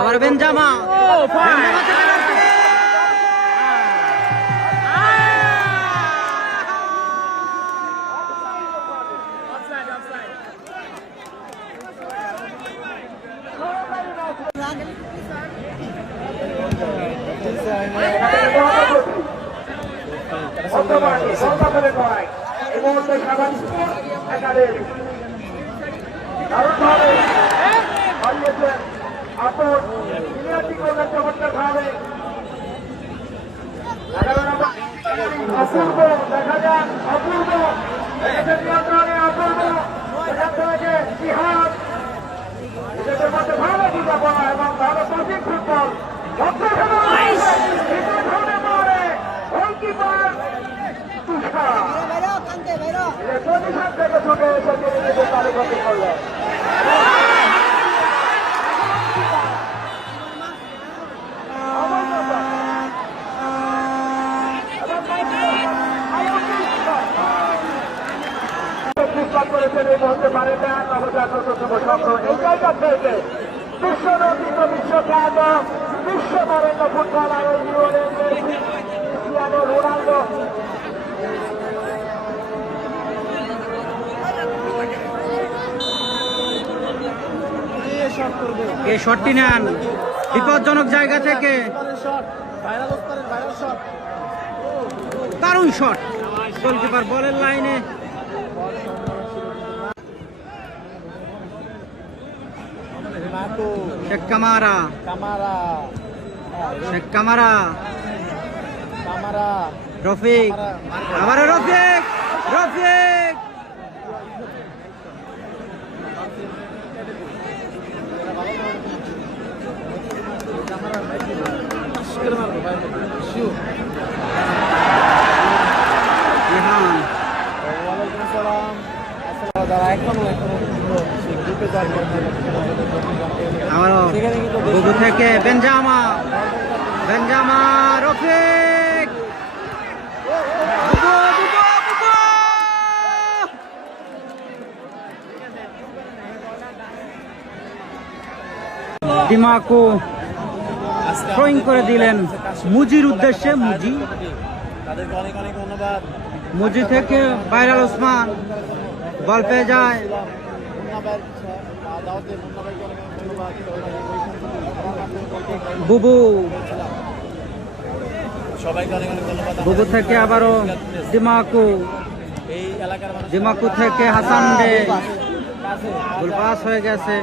আবার বেনজামা অপূর্ব দেখা যাক, অপূর্ব নিয়ন্ত্রণে অপূর্ব জিহাদ নিজেদের মধ্যে ভালো বোঝাপড়া এবং ভালো কোচিং ফুটবল পজিশন থেকে ছুটে এসে তিনি নিজের তালিকাটি করলেন। করেছেন এই মুহূর্তে পারেন না নবজাতক চক্র এই জায়গা থেকে বিশ্বনন্দিত বিশ্বখ্যাত বিশ্ববরেণ্য ফুটবলার ক্রিস্টিয়ানো রোনাল্ডো এই শটটি নেন বিপজ্জনক জায়গা থেকে, দারুণ শট, গোলকিপার বলের লাইনে। শেখ কামারা, শেখ কামারা, রফিক, আবার রফিক, রফিক বুবু থেকে বেনজামা, বেনজামা, রফিক, দিমাকু থ্রোয়িং করে দিলেন মুজির উদ্দেশ্যে। মুজি, তাদেরকে অনেক অনেক ধন্যবাদ। মুজি থেকে বাইরাল ওসমান বল পেয়ে যায়। বুবু, সবাইকে অনেক অনেক ধন্যবাদ। বুবু থেকে আবারও দিমাকু, এই এলাকার দিমাকু থেকে হাসান ডে, গোল পাস হয়ে গেছে।